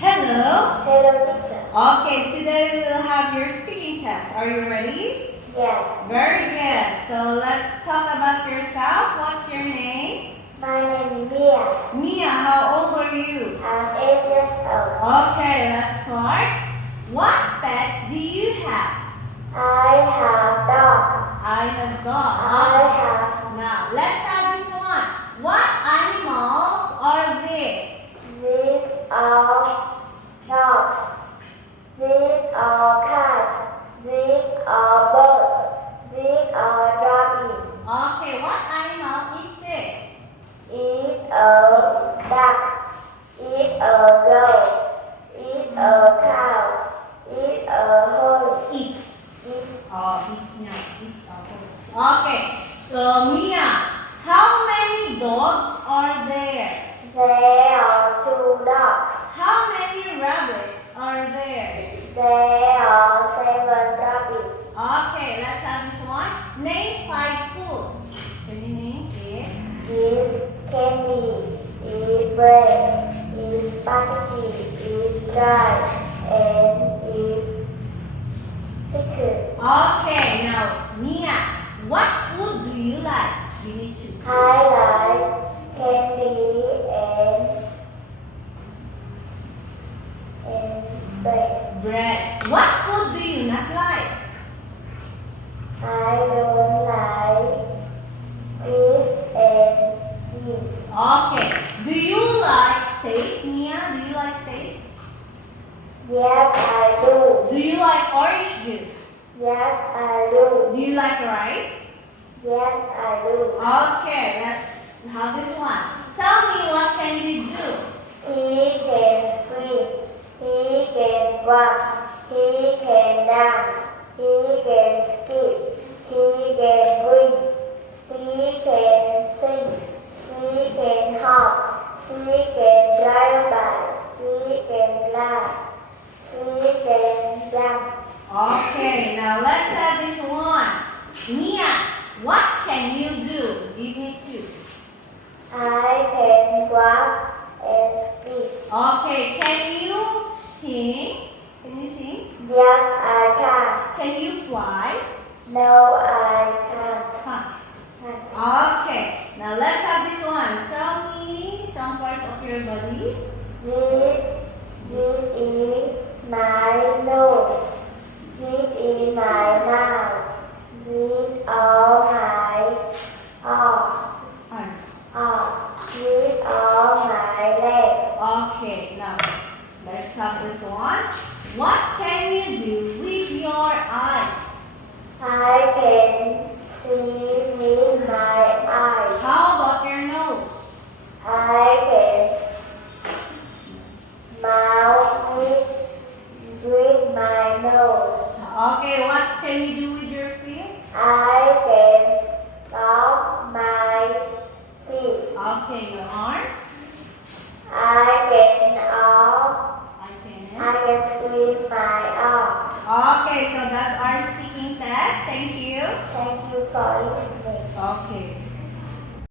Hello. Hello, teacher. Okay, today we will have your speaking test. Are you ready? Yes. Very good. So let's talk about yourself. What's your name? My name is Mia. Mia, how old are you? I'm 8 years old. Okay, let's start. What pets do you have? I have dog. I have dog. I have Now, let's have this one. What animals are these? these are dogs. These are cats. These are birds. These are rabbits. Okay, what animal is this? Eat a duck. Eat a goat. Eat a cow. Eat a horse. It's. Eat Oh, it's not. It's a horse. Okay, so Mia, how many dogs are there? There are 2 dogs. How many rabbits are there? There are 7 rabbits. Okay, let's have this one. Name 5 foods. Can you name it? Eat candy, eat bread, eat spaghetti, eat rice, and eat chicken. Okay, now Mia, what food do you like? You need to. I like candy and bread. Bread. What food do you not like? I don't like fish and meat. Okay. Do you like steak, Mia? Do you like steak? Yes, I do. Do you like orange juice? Yes, I do. Do you like rice? Yes, I do. Okay, let's have this one. Tell me, what can you do? He can swim. He can walk. He can dance. He can skip. He can breathe. She can sing. She can hop. She can drive by. She can fly. She can jump. Okay, now let's have this one. Mia, what can you do? Give me 2. I can walk and speak. Okay, can you sing? Can you sing? Yes, I Can you fly? can. No, I Can't. can't. Okay, now let's have this one. Tell me some parts of your body. This is my nose. This is my mouth. These are my Arms. arms. These are my legs. Okay, now let's have this one. What can you do with your eyes? I can see with my eyes. How about your nose? I can smile with my nose. Okay, what can you do with your feet? I